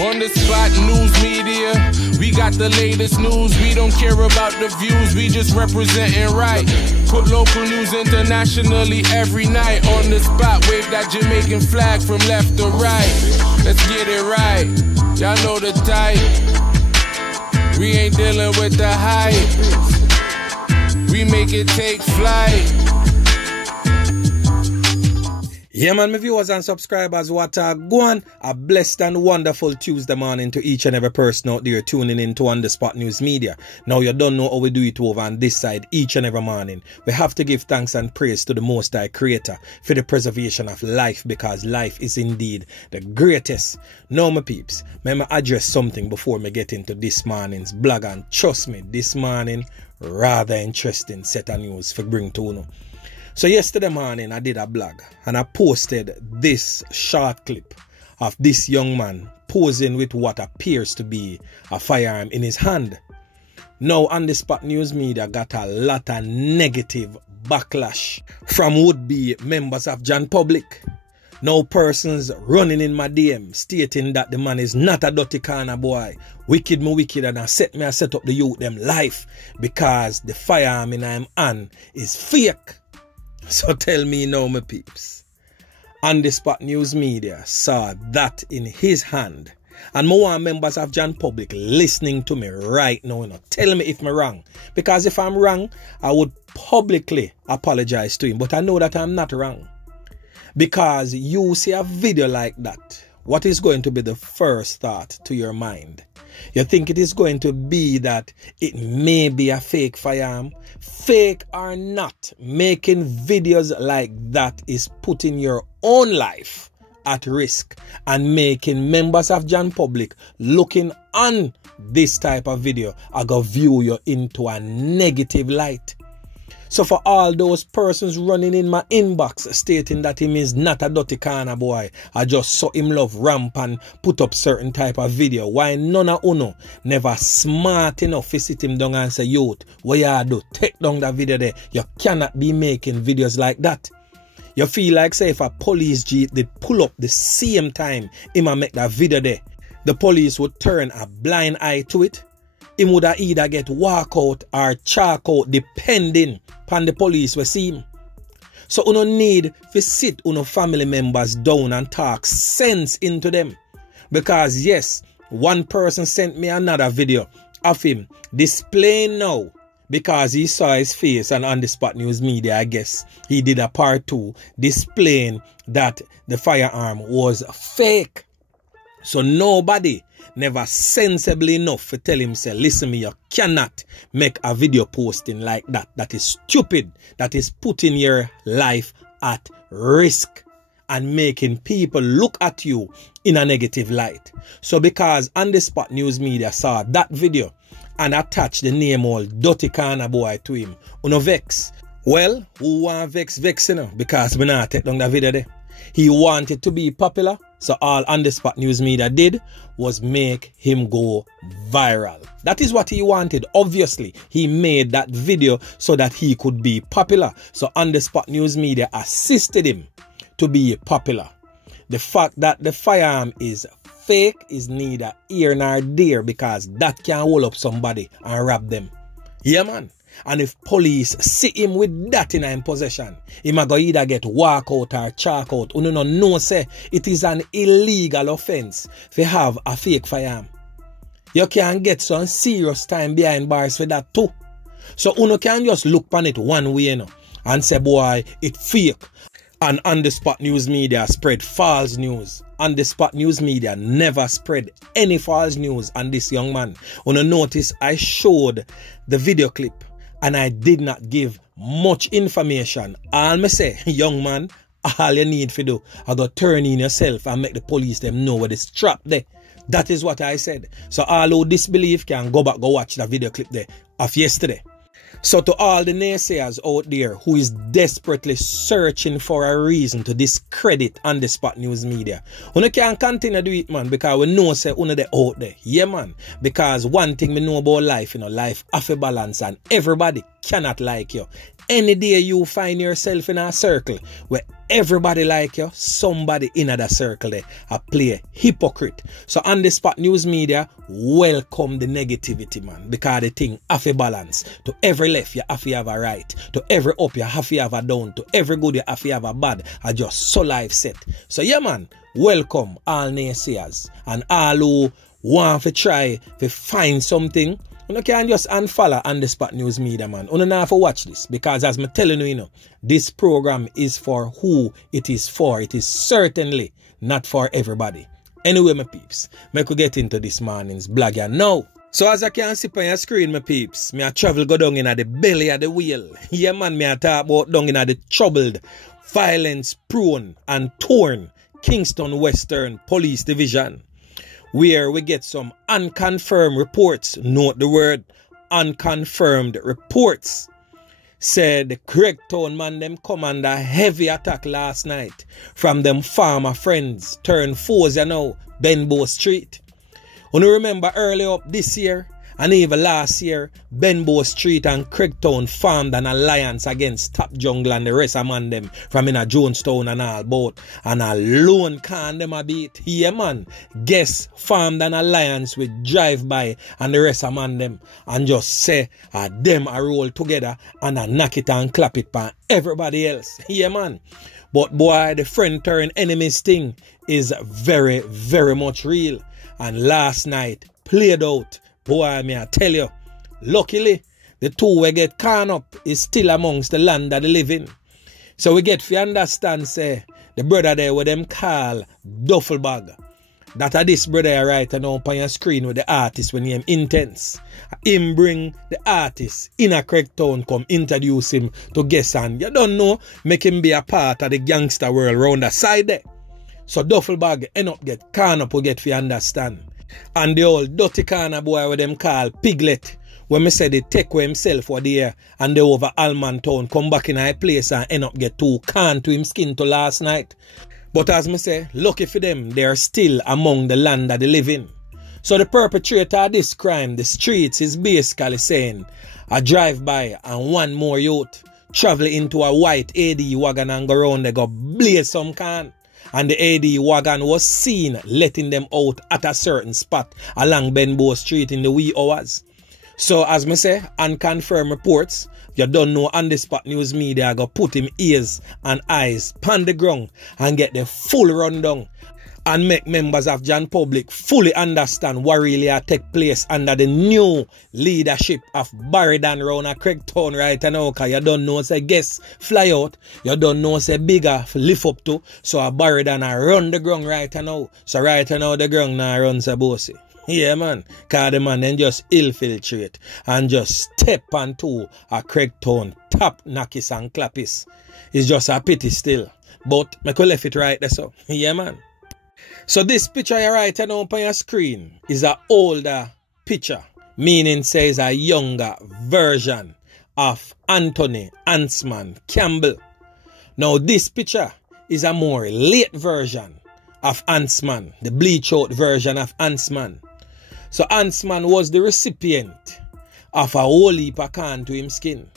On the spot news media, we got the latest news. We don't care about the views, we just representing right. Put local news internationally every night. On the spot, wave that Jamaican flag from left to right. Let's get it right, y'all know the type. We ain't dealing with the hype, we make it take flight. Yeah man, my viewers and subscribers, what are going? A blessed and wonderful Tuesday morning to each and every person out there tuning in to On The Spot News Media. Now you don't know how we do it over on this side each and every morning. We have to give thanks and praise to the Most High Creator for the preservation of life, because life is indeed the greatest. Now my peeps, may I address something before me get into this morning's blog, and trust me, this morning rather interesting set of news for bring to you. So yesterday morning I did a blog and I posted this short clip of this young man posing with what appears to be a firearm in his hand. Now On The Spot News Media got a lot of negative backlash from would-be members of Jan Public. Now persons running in my DM stating that the man is not a dirty corner boy, wicked me wicked, and I set up the youth them life because the firearm in him hand is fake. So tell me now, my peeps, On The Spot News Media saw that in his hand, and more members of Jan Public listening to me right now, tell me if I'm wrong, because if I'm wrong, I would publicly apologize to him, but I know that I'm not wrong, because you see a video like that, what is going to be the first thought to your mind? You think it is going to be that it may be a fake firearm? Fake or not, making videos like that is putting your own life at risk and making members of Jan Public looking on this type of video I go view you into a negative light. So for all those persons running in my inbox stating that him is not a dirty corner boy, I just saw him love ramp and put up certain type of video, why none of uno never smart enough to sit him down and say, youth, what you do? Take down that video there. You cannot be making videos like that. You feel like say if a police jeep did pull up the same time him a make that video there, the police would turn a blind eye to it. Him would either get walk out or chalk out depending upon the police we see him. So you don't need to sit uno family members down and talk sense into them. Because yes, one person sent me another video of him displaying now, because he saw his face, and On The Spot News Media, I guess he did a part 2 displaying that the firearm was fake. So nobody never sensibly enough to tell himself, listen me, you cannot make a video posting like that. That is stupid. That is putting your life at risk and making people look at you in a negative light. So because On The Spot News Media saw that video and attached the name all dirty corner boy to him, uno vex. Well, who want vex, you know, because we not take down that video there. He wanted to be popular, so all On The Spot News Media did was make him go viral. That is what he wanted. Obviously, he made that video so that he could be popular. So On The Spot News Media assisted him to be popular. The fact that the firearm is fake is neither here nor there, because that can hold up somebody and rob them. Yeah, man. And if police see him with that in his possession, he might go either get walk out or chalk out. You don't know, say it is an illegal offense to have a fake firearm. You can get some serious time behind bars for that too. So you can just look on it one way, you know, and say, boy, it's fake. And On The Spot News Media spread false news. On The Spot News Media never spread any false news on this young man. You notice I showed the video clip and I did not give much information. All me say, young man, all you need to do, I go turn in yourself and make the police them know where the strap there. That is what I said. So all who disbelieve can go watch the video clip there of yesterday. So to all the naysayers out there who is desperately searching for a reason to discredit On The Spot News Media, you can continue to do it, man, because we know say you they out there. Yeah, man. Because one thing we know about life, you know, life have a balance and everybody cannot like you. Any day you find yourself in a circle where everybody like you, somebody in that circle there a play hypocrite. So on the spot news media, welcome the negativity, man, because the thing have a balance. To every left you have to have a right, to every up you have to have a down, to every good you have to have a bad. I just so life set. So yeah, man, welcome all naysayers and all who want to try to find something. You can just unfollow on the spot news media, man. You don't have to watch this, because as I'm telling you, this program is for who it is for. It is certainly not for everybody. Anyway, my peeps, me could get into this morning's blogger now. So as I can see on your screen, my peeps, me a travel go down in the belly of the wheel. Yeah, man, me a talk about down in the troubled, violence-prone and torn Kingston Western Police Division, where we get some unconfirmed reports. Note the word unconfirmed reports. Said the Craigtown man them come under heavy attack last night from them farmer friends turned foes, you know, Benbow Street. You remember earlier up this year and even last year, Benbow Street and Craigtown formed an alliance against Top Jungle and the rest of man them from in a Jonestown and all boat. And a lone can them a beat. Yeah, man. Guess formed an alliance with Drive-By and the rest of man them. And just say them a roll together and a knock it and clap it for everybody else. Yeah, man. But boy, the friend turn enemies thing is very, very much real. And last night played out. Boy, me I tell you, luckily, the two we get caught up is still amongst the land that they live in. So we get to understand, say, the brother there with them call duffel bag. That are this brother right now on your screen with the artist when him Intense. Him bring the artist in a Craigtown come introduce him to guests, and you don't know, make him be a part of the gangster world round the side there. So duffel bag end up get caught up, we get to understand. And the old dirty corner boy with them call Piglet, when me say they take away himself for there and they over Alman Town come back in a place and end up get too can to him skin to last night. But as me say, lucky for them, they are still among the land that they live in. So the perpetrator of this crime, the streets, is basically saying a drive-by and one more youth travel into a white AD wagon and go around they go blaze some can. And the AD wagon was seen letting them out at a certain spot along Benbow Street in the wee hours. So as me say, unconfirmed reports, you don't know on the spot news media go put him ears and eyes pan the ground and get the full rundown and make members of John Public fully understand what really take place under the new leadership of Barry Dan round a Craigtown right now. Cause you don't know say guess fly out, you don't know say bigger lift up to, so a Barry Dan run the ground right now. So right now the ground now runs a bossy. Yeah, man. Cause the man then just infiltrate and just step onto a Craigtown top knockis and clappis. It's just a pity still. But I could left it right there so. Yeah, man. So this picture you right now on your screen is an older picture, meaning says a younger version of Anthony Huntsman Campbell. Now this picture is a more late version of Huntsman, the bleach out version of Huntsman. So Huntsman was the recipient of a whole heap of can to him skin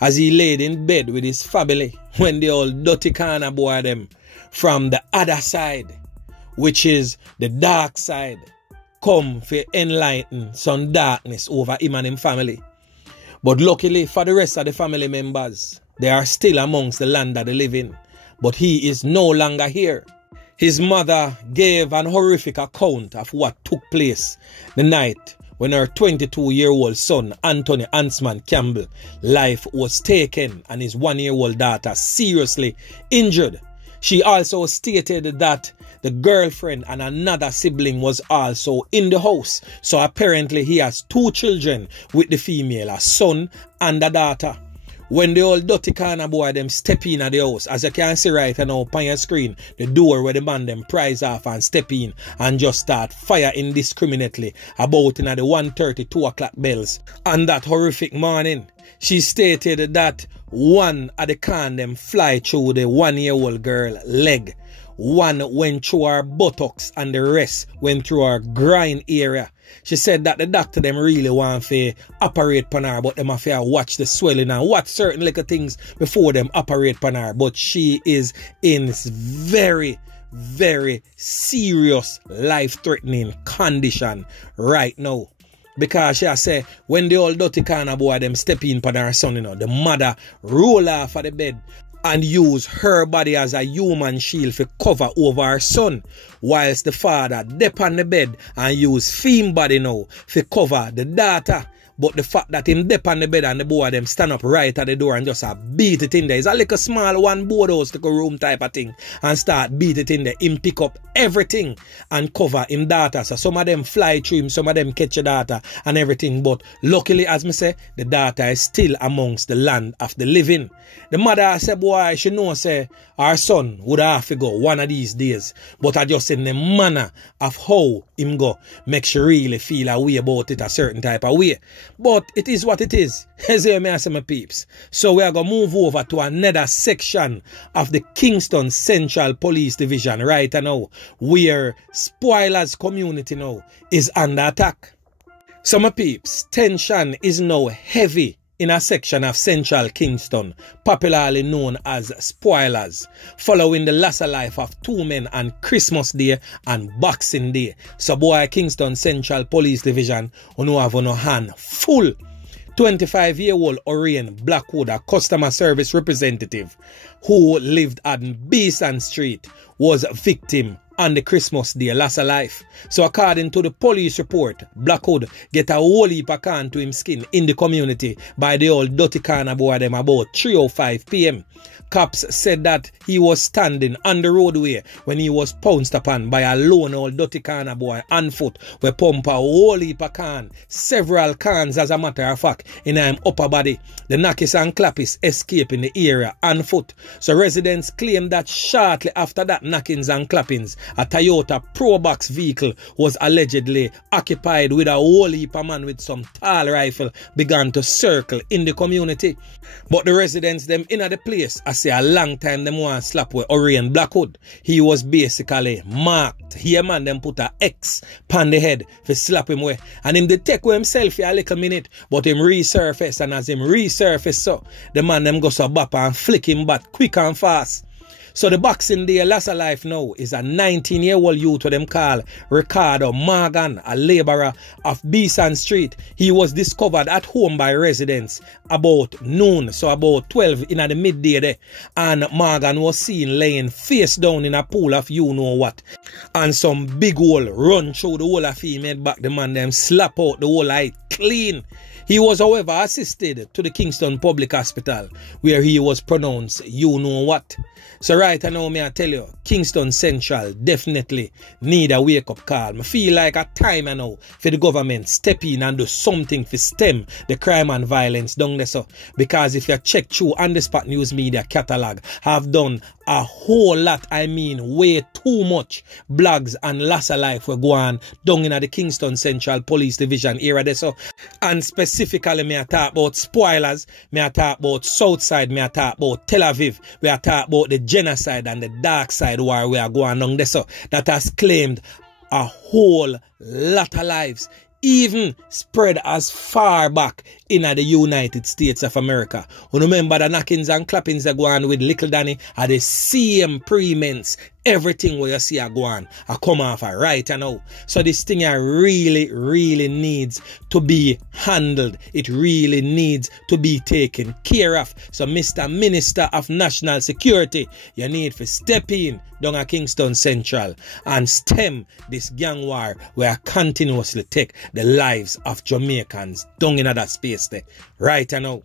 as he laid in bed with his family when the old dirty corner boy them from the other side, which is the dark side, come for enlighten some darkness over him and him family. But luckily for the rest of the family members, they are still amongst the land that they live in. But he is no longer here. His mother gave an horrific account of what took place the night when her 22-year-old son, Anthony Huntsman Campbell, life was taken and his 1-year-old daughter seriously injured. She also stated that the girlfriend and another sibling was also in the house. So apparently he has 2 children with the female, a son and a daughter. When the old dirty corner boy them step in at the house, as you can see right now on your screen, the door where the man them prise off and step in and just start fire indiscriminately about in at the 1:30, 2 o'clock bells. On that horrific morning, she stated that one of the can them fly through the 1-year-old girl leg, One went through her buttocks and the rest went through her groin area. She said that the doctor them really want to operate on her, but them have to watch the swelling and watch certain little things before them operate on her. But she is in very, very serious life-threatening condition right now. Because she say, when the old dirty kind of boy them step in on her son, the mother roll off of the bed and use her body as a human shield to cover over her son, whilst the father dip on the bed and use fem body now to cover the daughter. But the fact that him dip on the bed and the boy them stand up right at the door and just beat it in there. It's a little small one boardhouse to go room type of thing and start beat it in there. Him pick up everything and cover him daughter. So some of them fly through him, some of them catch the daughter and everything. But luckily, as me say, the daughter is still amongst the land of the living. The mother said, boy, she know say our son would have to go one of these days. But I just in the manner of how him go make she really feel a way about it a certain type of way. But it is what it is. As you may say, my peeps. So we are going to move over to another section of the Kingston Central Police Division right now, where Spoilers community now is under attack. So my peeps, tension is now heavy in a section of Central Kingston, popularly known as Spoilers, following the loss of life of two men on Christmas Day and Boxing Day. So boy, Kingston Central Police Division, who have on hand full. 25-year-old Orion Blackwood, a customer service representative who lived on Beeson Street, was a victim on the Christmas Day, loss of life. So according to the police report, Blackwood get a whole heap of can to him skin in the community by the old dirty corner boy them about 3:05 p.m. Cops said that he was standing on the roadway when he was pounced upon by a lone old dirty corner boy on foot, where pump a whole heap of can, several cans as a matter of fact, in his upper body. The knockers and clappers escape in the area on foot. So residents claim that shortly after that knockings and clappings, a Toyota Probox vehicle was allegedly occupied with a whole heap of man with some tall rifle began to circle in the community. But the residents them in the place, I say a long time them want to slap with Orion Blackwood. He was basically marked. Here man them put a X pan the head for slap him with. And him they take with himself for a little minute, but him resurface, and as him resurface so, the man them go so bap and flick him back quick and fast. So the Boxing Day loss of life now is a 19-year-old youth who them call Ricardo Morgan, a labourer of Beeson Street. He was discovered at home by residents about noon, so about 12 in the midday there. And Morgan was seen laying face down in a pool of you know what. And some big hole run through the whole of him head back. The man them slap out the whole eye clean. He was, however, assisted to the Kingston Public Hospital, where he was pronounced you know what. So right now, may I tell you, Kingston Central definitely need a wake-up call. I feel like a time now for the government step in and do something to stem the crime and violence down there. So, because if you check through On The Spot News Media catalog, have done a whole lot, I mean way too much blogs and loss of life were going down in the Kingston Central Police Division area there. So, and specifically, may I talk about Spoilers, may I talk about Southside, may I talk about Tel Aviv, may I talk about the Genocide and the Darcsyde war we are going on there, so that has claimed a whole lot of lives, even spread as far back in the United States of America. You remember the knockings and clappings that go on with Likkle Danny are the same premense. Everything where you see a go on, I come off right now. So this thing really needs to be handled. It really needs to be taken care of. So Mr. Minister of National Security, you need to step in down at Kingston Central and stem this gang war where continuously take the lives of Jamaicans down in that space there right now.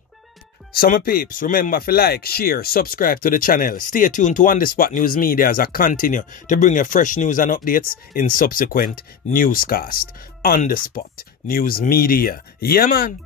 So my peeps, remember to like, share, subscribe to the channel. Stay tuned to On The Spot News Media as I continue to bring you fresh news and updates in subsequent newscast. On The Spot News Media. Yeah man.